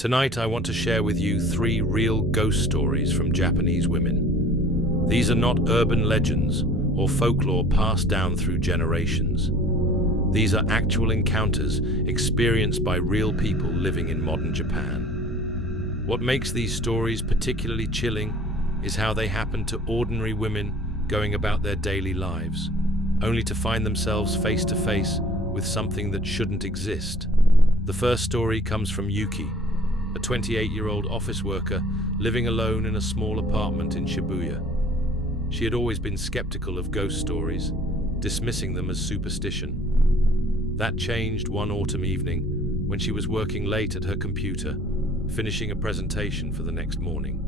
Tonight I want to share with you 3 real ghost stories from Japanese women. These are not urban legends or folklore passed down through generations. These are actual encounters experienced by real people living in modern Japan. What makes these stories particularly chilling is how they happen to ordinary women going about their daily lives, only to find themselves face to face with something that shouldn't exist. The first story comes from Yuki, a 28-year-old office worker living alone in a small apartment in Shibuya. She had always been skeptical of ghost stories, dismissing them as superstition. That changed one autumn evening when she was working late at her computer, finishing a presentation for the next morning.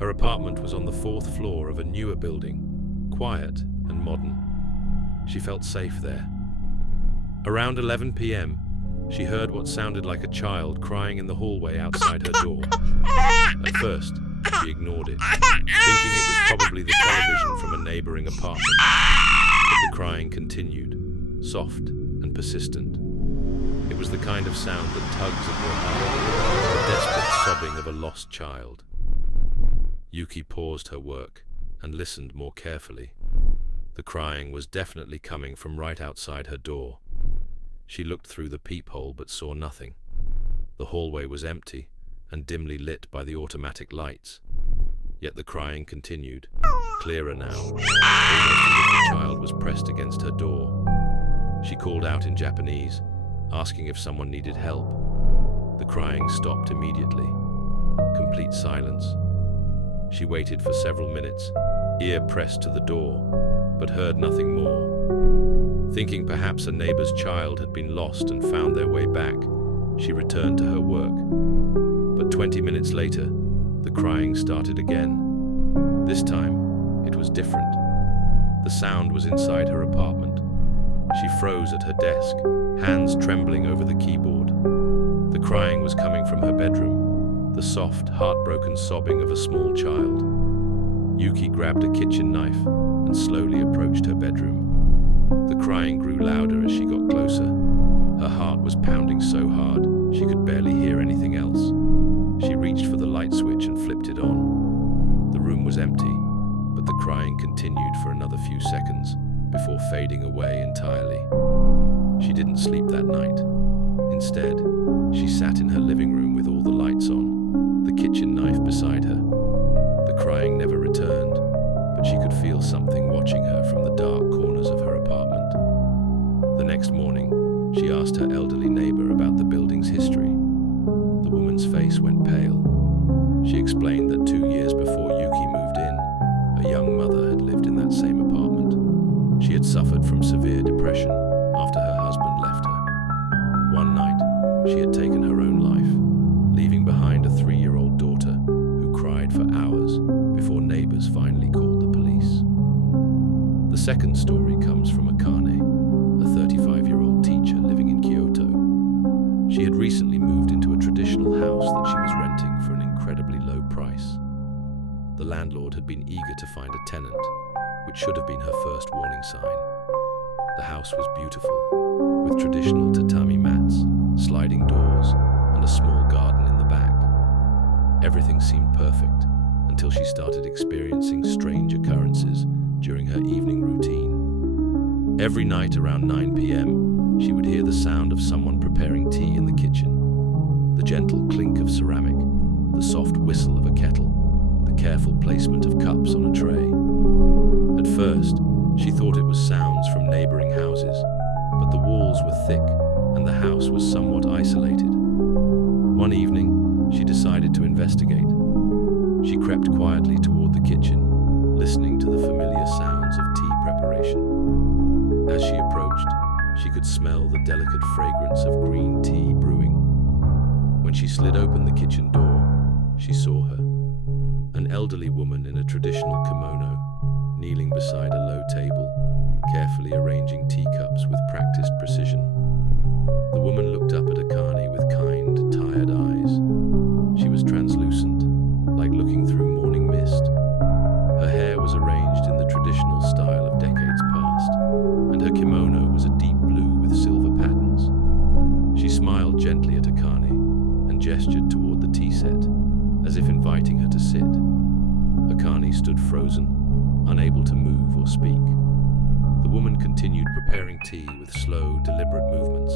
Her apartment was on the 4th floor of a newer building, quiet and modern. She felt safe there. Around 11 p.m., she heard what sounded like a child crying in the hallway outside her door. At first, she ignored it, thinking it was probably the television from a neighboring apartment. But the crying continued, soft and persistent. It was the kind of sound that tugs at your heart, the desperate sobbing of a lost child. Yuki paused her work and listened more carefully. The crying was definitely coming from right outside her door. She looked through the peephole but saw nothing. The hallway was empty and dimly lit by the automatic lights. Yet the crying continued, clearer now, almost as if the child was pressed against her door. She called out in Japanese, asking if someone needed help. The crying stopped immediately. Complete silence. She waited for several minutes, ear pressed to the door, but heard nothing more. Thinking perhaps a neighbor's child had been lost and found their way back, she returned to her work. But 20 minutes later, the crying started again. This time, it was different. The sound was inside her apartment. She froze at her desk, hands trembling over the keyboard. The crying was coming from her bedroom, the soft, heartbroken sobbing of a small child. Yuki grabbed a kitchen knife and slowly approached her bedroom. The crying grew louder as she got closer. Her heart was pounding so hard she could barely hear anything else. She reached for the light switch and flipped it on. The room was empty, but the crying continued for another few seconds before fading away entirely. She didn't sleep that night. Instead, she sat in her living room with all the lights on, the kitchen knife beside her. The crying never returned, but she could feel something watching her from the dark corners of her apartment. The next morning, she asked her elderly neighbor about the building's history. The woman's face went pale. She explained that 2 years before Yuki moved in, a young mother had lived in that same apartment. She had suffered from severe depression after her husband left her. One night, she had taken her own life, leaving behind a 3-year-old daughter who cried for hours before neighbors finally called the police. The second story comes from Akane, a 35-year-old teacher living in Kyoto. She had recently moved into a traditional house that she was renting for an incredibly low price. The landlord had been eager to find a tenant, which should have been her first warning sign. The house was beautiful, with traditional tatami mats, sliding doors, and a small garden in the back. Everything seemed perfect until she started experiencing strange occurrences during her evening routine. Every night around 9 p.m., she would hear the sound of someone preparing tea in the kitchen. The gentle clink of ceramic, the soft whistle of a kettle, the careful placement of cups on a tray. At first, she thought it was sounds from neighboring houses, but the walls were thick and the house was somewhat isolated. One evening, she decided to investigate. She crept quietly toward the kitchen, listening to the familiar sounds of tea preparation. As she approached, she could smell the delicate fragrance of green tea brewing. When she slid open the kitchen door, she saw her, an elderly woman in a traditional kimono, kneeling beside a low table, carefully arranging teacups with practiced precision. The woman looked up at Akane with kind, tired eyes. She was translucent, like looking through morning mist. Her hair was arranged in the traditional style of decades past, and her kimono was a deep blue with silver patterns. She smiled gently at Akane and gestured toward the tea set, as if inviting her to sit. Akane stood frozen, unable to move or speak. The woman continued preparing tea with slow, deliberate movements.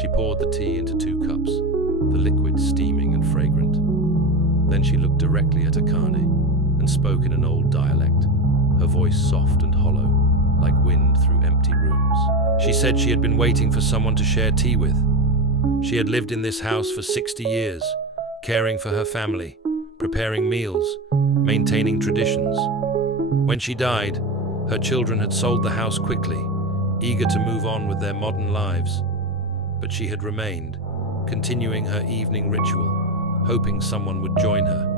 She poured the tea into 2 cups, the liquid steaming and fragrant. Then she looked directly at Akane and spoke in an old dialect, her voice soft and hollow, like wind through empty rooms. She said she had been waiting for someone to share tea with. She had lived in this house for 60 years, caring for her family, preparing meals, maintaining traditions. When she died, her children had sold the house quickly, eager to move on with their modern lives. But she had remained, continuing her evening ritual, hoping someone would join her.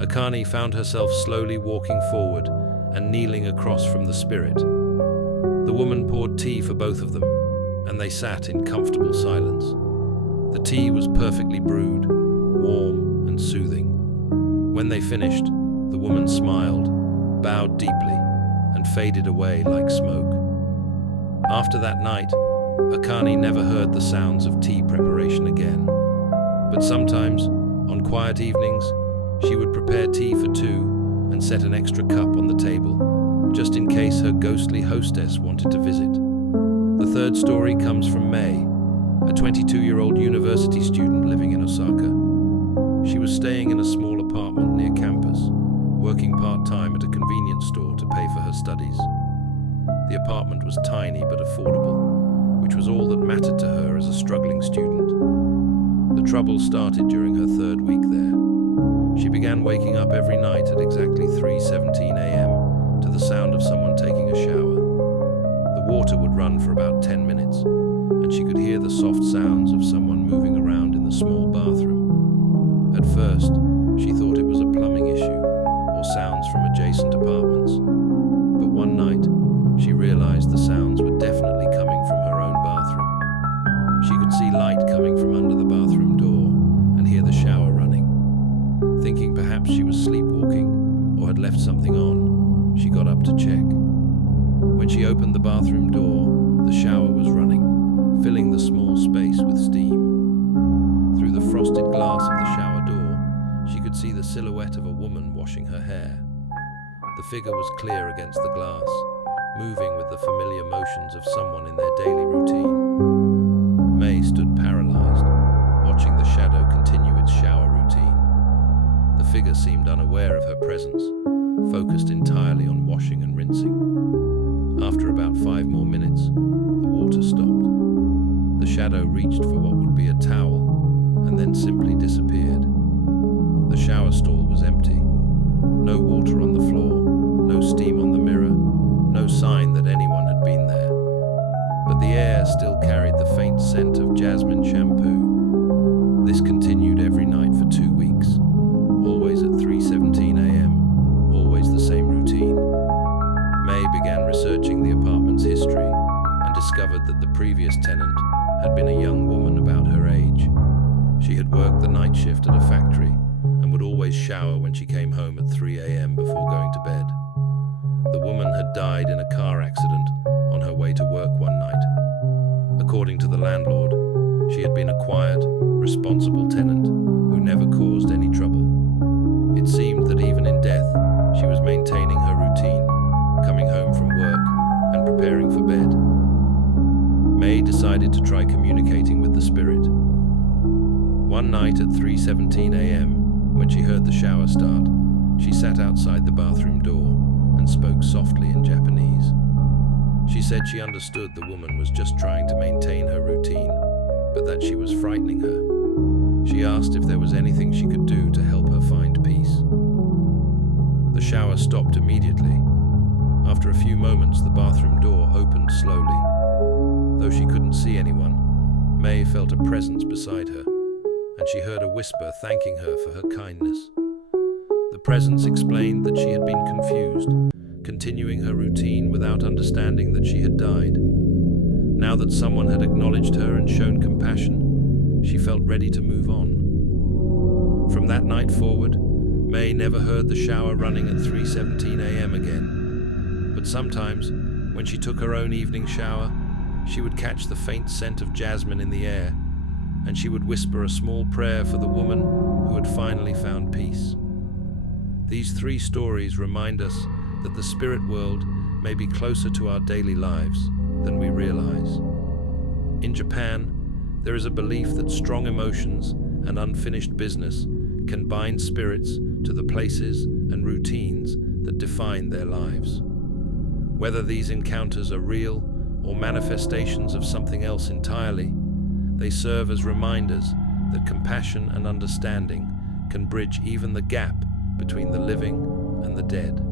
Akane found herself slowly walking forward and kneeling across from the spirit. The woman poured tea for both of them, and they sat in comfortable silence. The tea was perfectly brewed, warm and soothing. When they finished, the woman smiled, bowed deeply, and faded away like smoke. After that night, Akane never heard the sounds of tea preparation again. But sometimes, on quiet evenings, she would prepare tea for 2 and set an extra cup on the table, just in case her ghostly hostess wanted to visit. The third story comes from May, a 22-year-old university student living in Osaka. She was staying in a small apartment near campus, working part-time at a convenience store to pay for her studies. The apartment was tiny but affordable, which was all that mattered to her as a struggling student. The trouble started during her 3rd week there. She began waking up every night at exactly 3:17 a.m. to the sound of someone taking a shower. The water would run for about 10 minutes, and she could hear the soft sounds of someone moving around in the small bathroom. At first, she thought it was a plumbing issue or sounds from adjacent apartments. But one night, she realized the sounds were definitely coming from her own bathroom. She could see light coming from under the bathroom door and hear the shower running. Thinking perhaps she was sleepwalking or had left something on, she got up to check. When she opened the bathroom door, the shower was running, filling the small space with steam. Through the frosted glass of the shower door, she could see the silhouette of a woman washing her hair. The figure was clear against the glass, moving with the familiar motions of someone in their daily routine. May stood paralyzed, watching the shadow continue its shower routine. The figure seemed unaware of her presence, focused entirely on washing and rinsing. After about 5 more minutes, the water stopped. The shadow reached for what would be a towel, and then simply disappeared. The shower stall was empty. No water on the floor, no steam on the mirror, no sign that anyone had been there. But the air still carried the faint scent of jasmine shampoo. This continued every night for 2 weeks, always at 3:17 a.m., always the same routine. May began researching the apartment's history and discovered that the previous tenant had been a young woman about her age. She had worked the night shift at a factory and would always shower when she came home at 3 a.m. before going to bed. The woman had died in a car accident on her way to work one night. According to the landlord, she had been a quiet, responsible tenant who never caused any trouble. It seemed that even in death, she was maintaining her routine, coming home from work and preparing for bed. May decided to try communicating with the spirit. One night at 3:17 a.m., when she heard the shower start, she sat outside the bathroom door and spoke softly in Japanese. She said she understood the woman was just trying to maintain her routine, but that she was frightening her. She asked if there was anything she could do to help her find peace. The shower stopped immediately. After a few moments, the bathroom door opened slowly. Though she couldn't see anyone, May felt a presence beside her, and she heard a whisper thanking her for her kindness. The presence explained that she had been confused, continuing her routine without understanding that she had died. Now that someone had acknowledged her and shown compassion, she felt ready to move on. From that night forward, May never heard the shower running at 3:17 a.m. again. But sometimes, when she took her own evening shower, she would catch the faint scent of jasmine in the air, and she would whisper a small prayer for the woman who had finally found peace. These three stories remind us that the spirit world may be closer to our daily lives than we realize. In Japan, there is a belief that strong emotions and unfinished business can bind spirits to the places and routines that define their lives. Whether these encounters are real or manifestations of something else entirely, they serve as reminders that compassion and understanding can bridge even the gap between the living and the dead.